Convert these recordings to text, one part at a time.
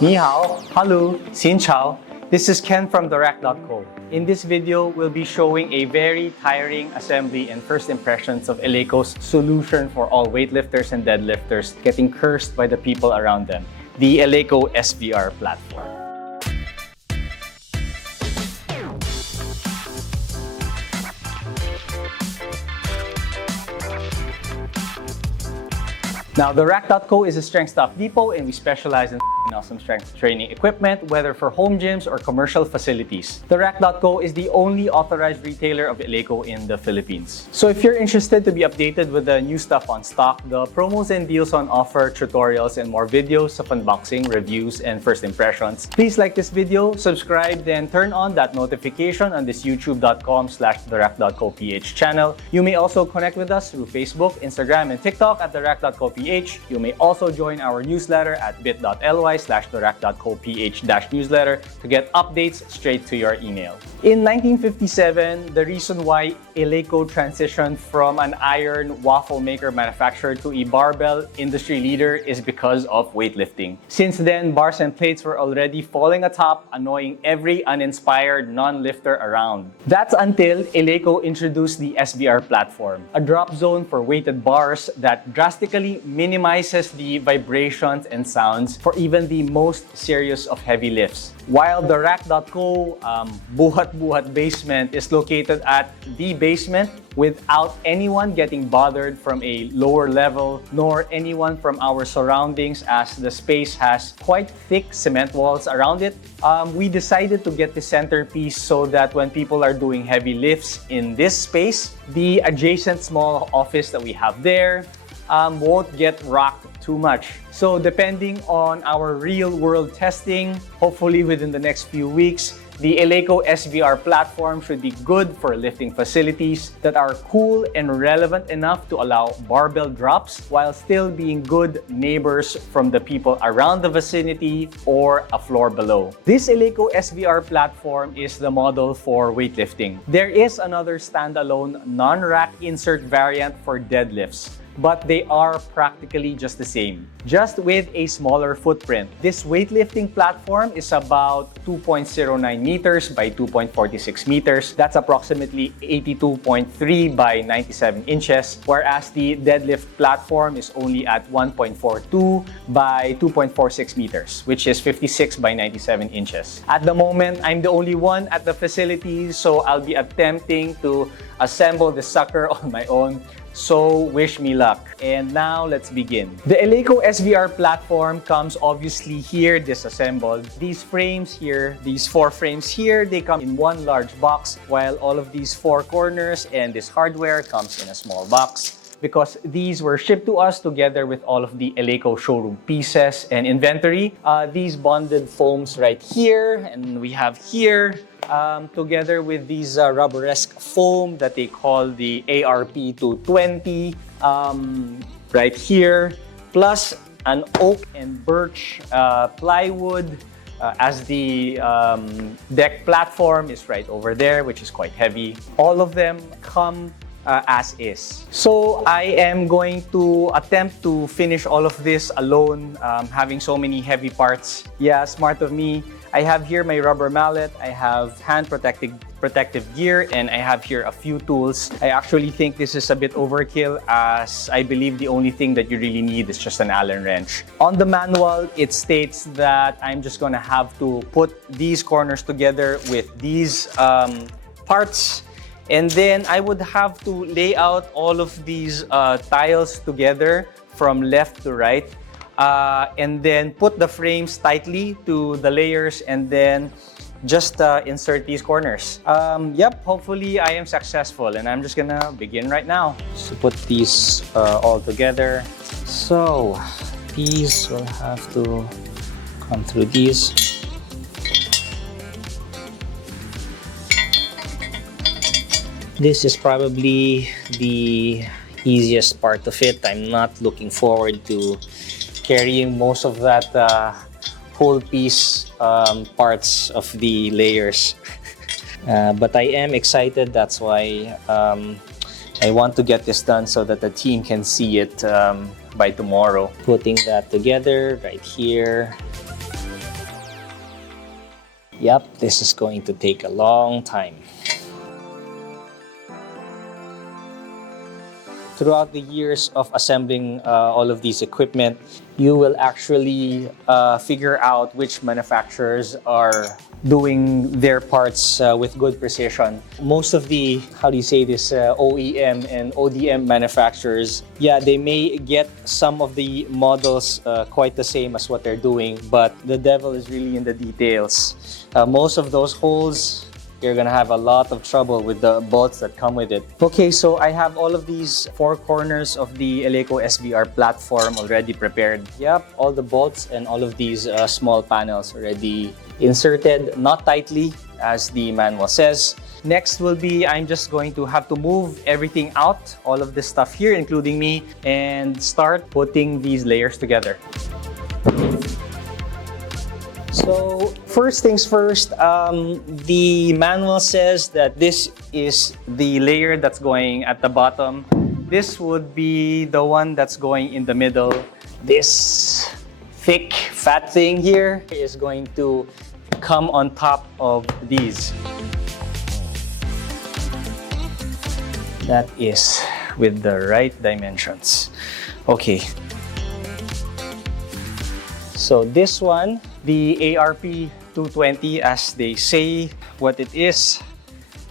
Ni hao, hello, xin chao. This is Ken from TheRack.co. In this video, we'll be showing a very tiring assembly and first impressions of Eleiko's solution for all weightlifters and deadlifters getting cursed by the people around them, the Eleiko SVR platform. Now, TheRack.co is a strength stock depot and we specialize in awesome strength training equipment, whether for home gyms or commercial facilities. TheRack.co is the only authorized retailer of Eleiko in the Philippines. So if you're interested to be updated with the new stuff on stock, the promos and deals on offer, tutorials, and more videos of unboxing, reviews, and first impressions, please like this video, subscribe, then turn on that notification on this youtube.com/TheRack.co.ph channel. You may also connect with us through Facebook, Instagram, and TikTok at TheRack.co.ph. You may also join our newsletter at bit.ly/TheRack.co.ph-newsletter to get updates straight to your email. In 1957, the reason why Eleiko transitioned from an iron waffle maker manufacturer to a barbell industry leader is because of weightlifting. Since then, bars and plates were already falling atop, annoying every uninspired non-lifter around. That's until Eleiko introduced the SVR platform, a drop zone for weighted bars that drastically minimizes the vibrations and sounds for even the most serious of heavy lifts. While the Rack.co buhat basement is located at the basement without anyone getting bothered from a lower level nor anyone from our surroundings, as the space has quite thick cement walls around it, we decided to get the centerpiece so that when people are doing heavy lifts in this space, the adjacent small office that we have there won't get rocked too much. So depending on our real-world testing, hopefully within the next few weeks, the Eleiko SVR platform should be good for lifting facilities that are cool and relevant enough to allow barbell drops while still being good neighbors from the people around the vicinity or a floor below. This Eleiko SVR platform is the model for weightlifting. There is another standalone non-rack insert variant for deadlifts, but they are practically just the same, just with a smaller footprint. This weightlifting platform is about 2.09 meters by 2.46 meters. That's approximately 82.3 by 97 inches, whereas the deadlift platform is only at 1.42 by 2.46 meters, which is 56 by 97 inches. At the moment, I'm the only one at the facility, so I'll be attempting to assemble the sucker on my own. So wish me luck. And now let's begin. The Eleiko SVR platform comes obviously here disassembled. These frames here, these 4 frames here, they come in one large box, while all of these 4 corners and this hardware comes in a small box, because these were shipped to us together with all of the Eleiko showroom pieces and inventory. These bonded foams right here, and we have here, together with these rubberesque foam that they call the ARP220 right here, plus an oak and birch plywood as the deck platform is right over there, which is quite heavy. All of them come as is. So I am going to attempt to finish all of this alone, having so many heavy parts. Yeah, smart of me. I have here my rubber mallet, I have hand protective gear, and I have here a few tools. I actually think this is a bit overkill, as I believe the only thing that you really need is just an Allen wrench. On the manual, it states that I'm just gonna have to put these corners together with these parts, and then I would have to lay out all of these tiles together from left to right. And then put the frames tightly to the layers, and then just insert these corners. Yep, hopefully I am successful, and I'm just gonna begin right now. So put these all together. So these will have to come through these. This is probably the easiest part of it. I'm not looking forward to carrying most of that whole piece parts of the layers. But I am excited. That's why I want to get this done so that the team can see it by tomorrow. Putting that together right here. Yep, this is going to take a long time. Throughout the years of assembling all of these equipment, you will actually figure out which manufacturers are doing their parts with good precision. Most of the, how do you say this, OEM and ODM manufacturers, yeah, they may get some of the models quite the same as what they're doing, but the devil is really in the details. Most of those holes, you're gonna have a lot of trouble with the bolts that come with it. Okay, so I have all of these four corners of the Eleiko SVR platform already prepared. Yep, all the bolts and all of these small panels already inserted, not tightly as the manual says. Next will be, I'm just going to have to move everything out, all of this stuff here, including me, and start putting these layers together. So first things first, the manual says that this is the layer that's going at the bottom. This would be the one that's going in the middle. This thick, fat thing here is going to come on top of these. That is with the right dimensions. Okay. So this one, the ARP 220, as they say what it is,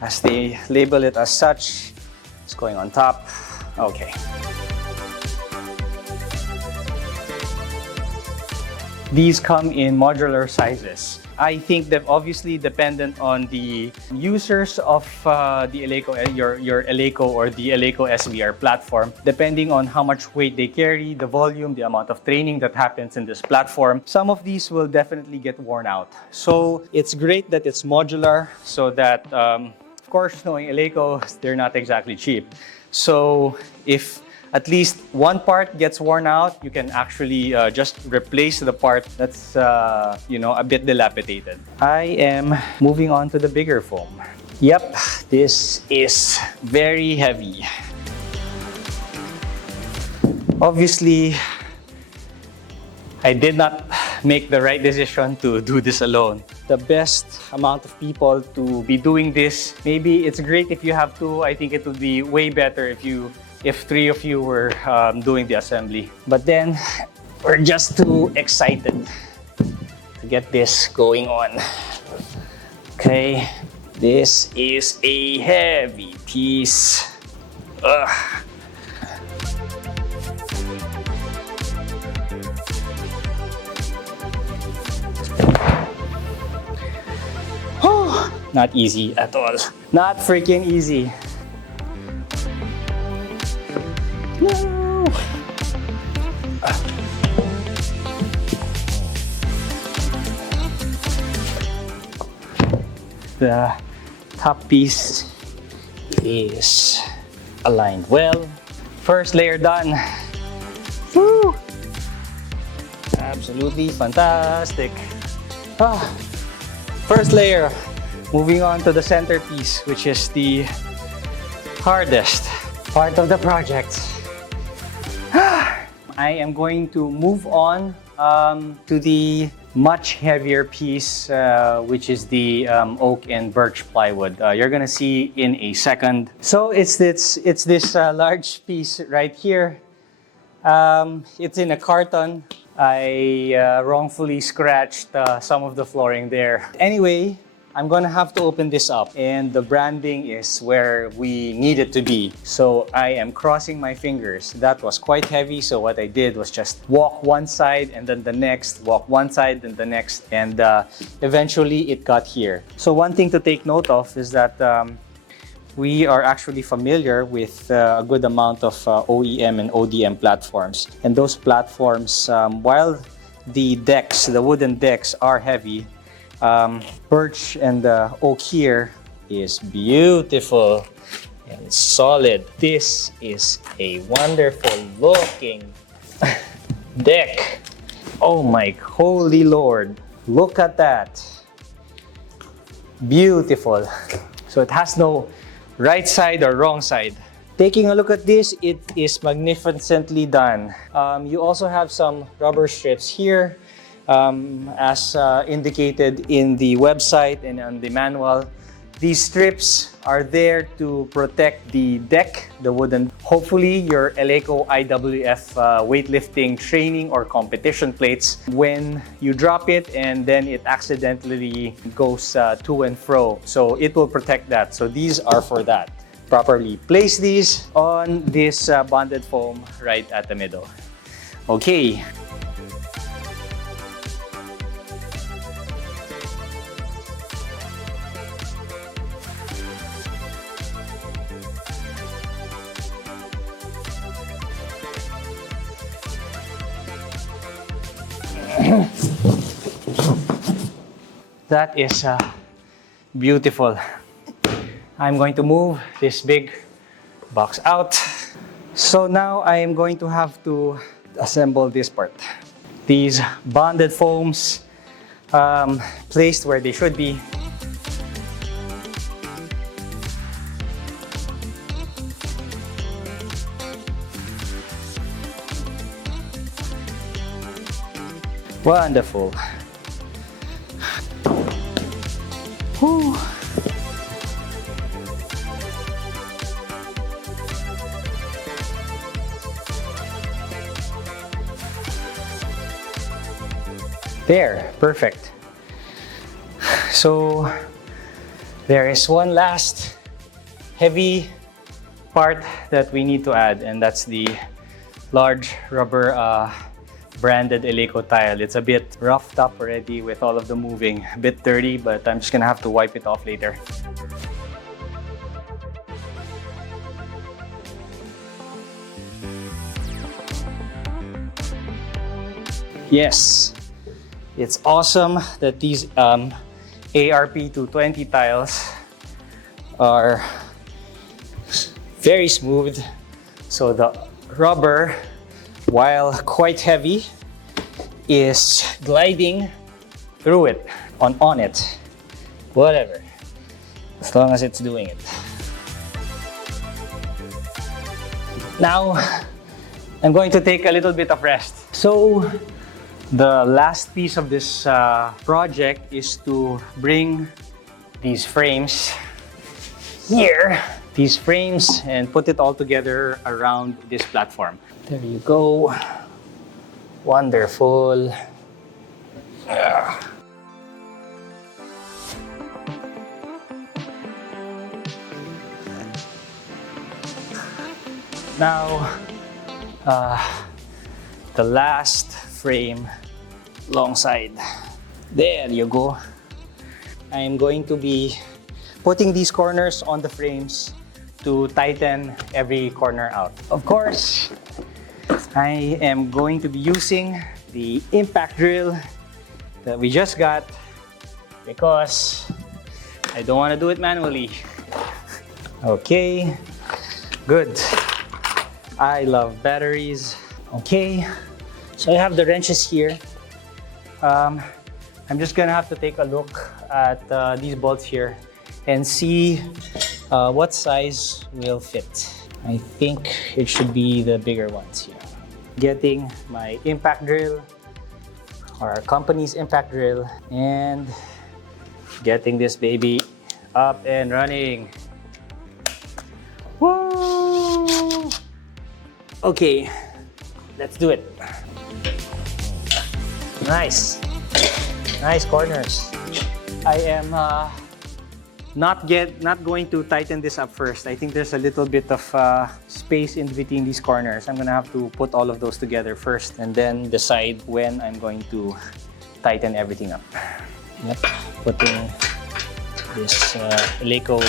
as they label it as such, it's going on top. Okay. These come in modular sizes. I think they're obviously dependent on the users of the Eleiko, your Eleiko or the Eleiko SVR platform. Depending on how much weight they carry, the volume, the amount of training that happens in this platform, some of these will definitely get worn out. So it's great that it's modular, so that, of course, knowing Eleiko, they're not exactly cheap. So if at least one part gets worn out, you can actually just replace the part that's you know, a bit dilapidated. I am moving on to the bigger foam. Yep, this is very heavy. Obviously, I did not make the right decision to do this alone. The best amount of people to be doing this, maybe it's great if you have two. I think it would be way better if three of you were doing the assembly. But then, we're just too excited to get this going on. Okay, this is a heavy piece. Ugh. Not easy at all. Not freaking easy. No. The top piece is aligned well. First layer done. Woo! Absolutely fantastic. First layer. Moving on to the centerpiece, which is the hardest part of the project. I am going to move on to the much heavier piece, which is the oak and birch plywood. You're gonna see in a second. So it's this large piece right here. It's in a carton. I wrongfully scratched some of the flooring there. Anyway, I'm gonna have to open this up, and the branding is where we need it to be. So I am crossing my fingers. That was quite heavy, so what I did was just walk one side and then the next, walk one side and the next, and eventually it got here. So one thing to take note of is that we are actually familiar with a good amount of OEM and ODM platforms. And those platforms, while the decks, the wooden decks are heavy, birch and oak here is beautiful and solid. This is a wonderful looking deck. Oh my holy Lord, look at that. Beautiful. So it has no right side or wrong side. Taking a look at this, it is magnificently done. You also have some rubber strips here. As indicated in the website and on the manual, these strips are there to protect the deck, the wooden. Hopefully, your Eleiko IWF weightlifting training or competition plates, when you drop it and then it accidentally goes to and fro. So it will protect that. So these are for that. Properly place these on this bonded foam right at the middle. Okay. That is beautiful. I'm going to move this big box out. So now I am going to have to assemble this part. These bonded foams placed where they should be. Wonderful. Whew. There, perfect. So there is one last heavy part that we need to add, and that's the large rubber branded Eleiko tile. It's a bit roughed up already with all of the moving, a bit dirty, but I'm just gonna have to wipe it off later. Yes, it's awesome that these ARP 220 tiles are very smooth. So the rubber, while quite heavy, is gliding through it, on it, whatever, as long as it's doing it. Now, I'm going to take a little bit of rest. So, the last piece of this project is to bring these frames here, and put it all together around this platform. There you go. Wonderful. Now, the last frame alongside. There you go. I am going to be putting these corners on the frames to tighten every corner out. Of course, I am going to be using the impact drill that we just got because I don't want to do it manually. Okay, good. I love batteries. Okay, so I have the wrenches here. I'm just gonna have to take a look at these bolts here and see what size will fit. I think it should be the bigger ones here. Getting my impact drill, or our company's impact drill, and getting this baby up and running. Woo! Okay, let's do it. Nice corners. I am not going to tighten this up first. I think there's a little bit of space in between these corners. I'm gonna have to put all of those together first and then decide when I'm going to tighten everything up. Yep, putting this Eleiko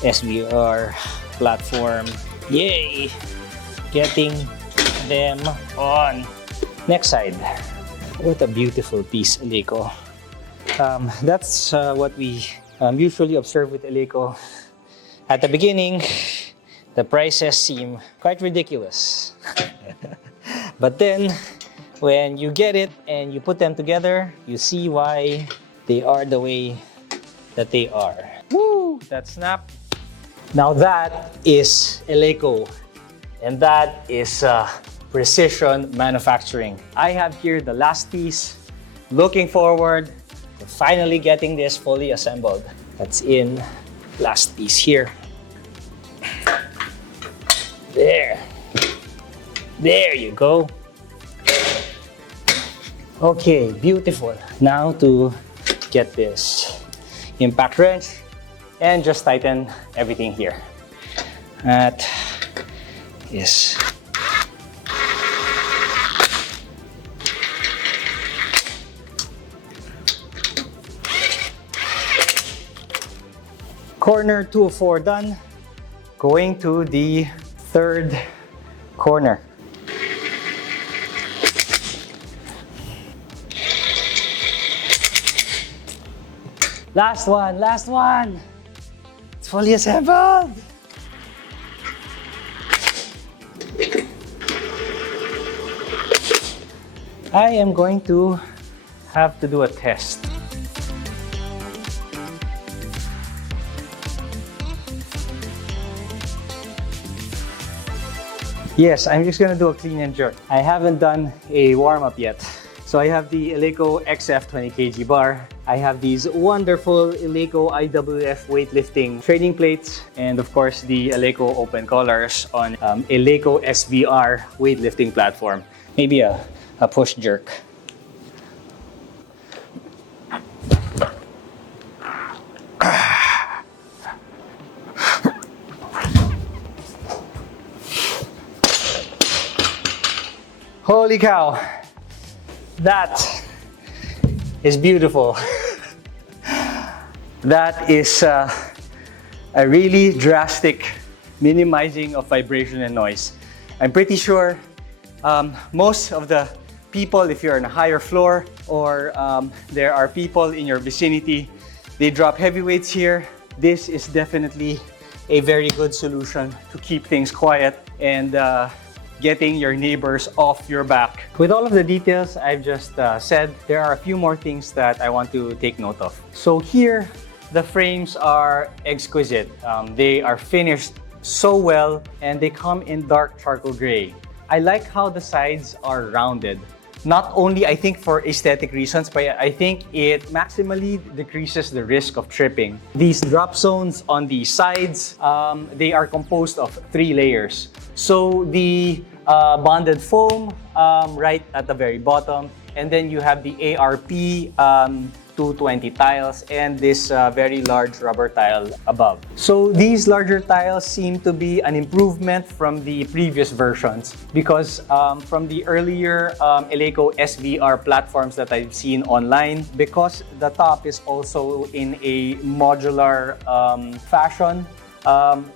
SVR platform. Yay! Getting them on. Next side. What a beautiful piece, Eleiko. That's what we usually observe with Eleiko. At the beginning, the prices seem quite ridiculous. But then, when you get it and you put them together, you see why they are the way that they are. Woo! That snap. Now that is Eleiko, and that is precision manufacturing. I have here the last piece looking forward to finally getting this fully assembled. That's in last piece here. There. There you go. Okay, beautiful. Now to get this impact wrench and just tighten everything here. That is corner 204 done. Going to the third corner. Last one, last one. It's fully assembled. I am going to have to do a test. Yes, I'm just gonna do a clean and jerk. I haven't done a warm-up yet. So I have the Eleiko XF 20 kg bar. I have these wonderful Eleiko IWF weightlifting training plates, and of course the Eleiko open collars on Eleiko SVR Weightlifting Platform. Maybe a push jerk. Holy cow, that is beautiful. That is a really drastic minimizing of vibration and noise. I'm pretty sure most of the people, if you're on a higher floor or there are people in your vicinity, they drop heavy weights here. This is definitely a very good solution to keep things quiet and getting your neighbors off your back. With all of the details I've just said, there are a few more things that I want to take note of. So here, the frames are exquisite. They are finished so well and they come in dark charcoal gray. I like how the sides are rounded. Not only, I think, for aesthetic reasons, but I think it maximally decreases the risk of tripping. These drop zones on the sides, they are composed of 3 layers. So the bonded foam right at the very bottom, and then you have the ARP 220 tiles and this very large rubber tile above. So these larger tiles seem to be an improvement from the previous versions because from the earlier Eleiko SVR platforms that I've seen online, because the top is also in a modular fashion,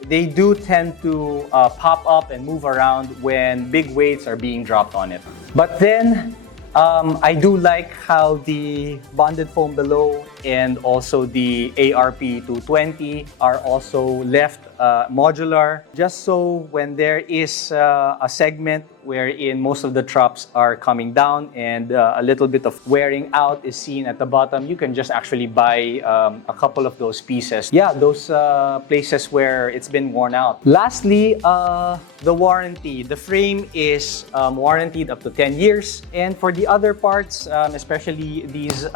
they do tend to pop up and move around when big weights are being dropped on it. But then I do like how the bonded foam below and also the ARP 220 are also left modular, just so when there is a segment wherein most of the drops are coming down and a little bit of wearing out is seen at the bottom, you can just actually buy a couple of those pieces. Yeah, those places where it's been worn out. Lastly, the warranty. The frame is warranted up to 10 years. And for the other parts, especially these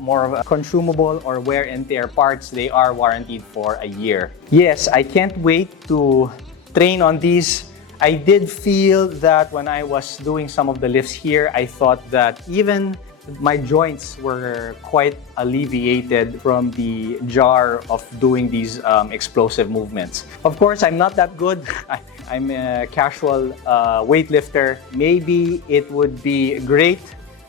more of consumable or wear and tear parts, they are warranted for a year. Yes, I can't wait to train on these. I did feel that when I was doing some of the lifts here, I thought that even my joints were quite alleviated from the jar of doing these explosive movements. Of course, I'm not that good. I'm a casual weightlifter. Maybe it would be great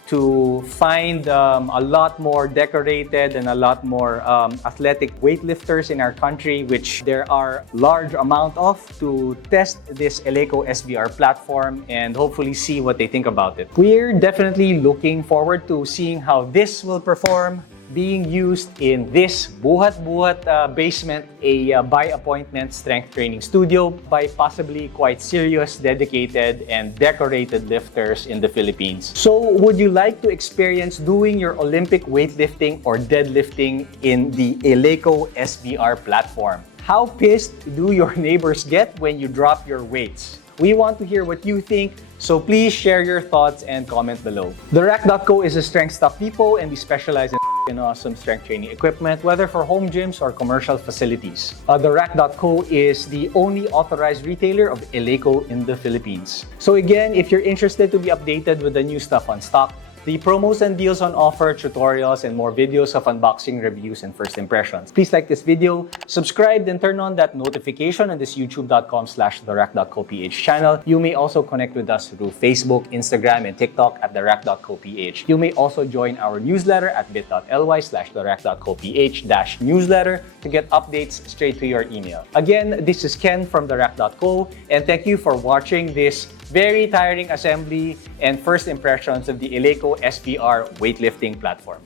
to find a lot more decorated and a lot more athletic weightlifters in our country, which there are large amount of, to test this Eleiko SVR platform and hopefully see what they think about it. We're definitely looking forward to seeing how this will perform being used in this buhat-buhat basement, a by appointment strength training studio by possibly quite serious, dedicated, and decorated lifters in the Philippines. So would you like to experience doing your Olympic weightlifting or deadlifting in the Eleiko SVR platform? How pissed do your neighbors get when you drop your weights? We want to hear what you think, so please share your thoughts and comment below. TheRack.co is a strength stock depot, and we specialize in awesome strength training equipment, whether for home gyms or commercial facilities. TheRack.co is the only authorized retailer of Eleiko in the Philippines. So again, if you're interested to be updated with the new stuff on stock, the promos and deals on offer, tutorials, and more videos of unboxing, reviews, and first impressions. Please like this video, subscribe, then turn on that notification on this youtube.com/therack.co.ph channel. You may also connect with us through Facebook, Instagram, and TikTok at therack.co.ph. You may also join our newsletter at bit.ly/therack.co.ph-newsletter to get updates straight to your email. Again, this is Ken from therack.co, and thank you for watching this very tiring assembly and first impressions of the Eleiko SVR Weightlifting Platform.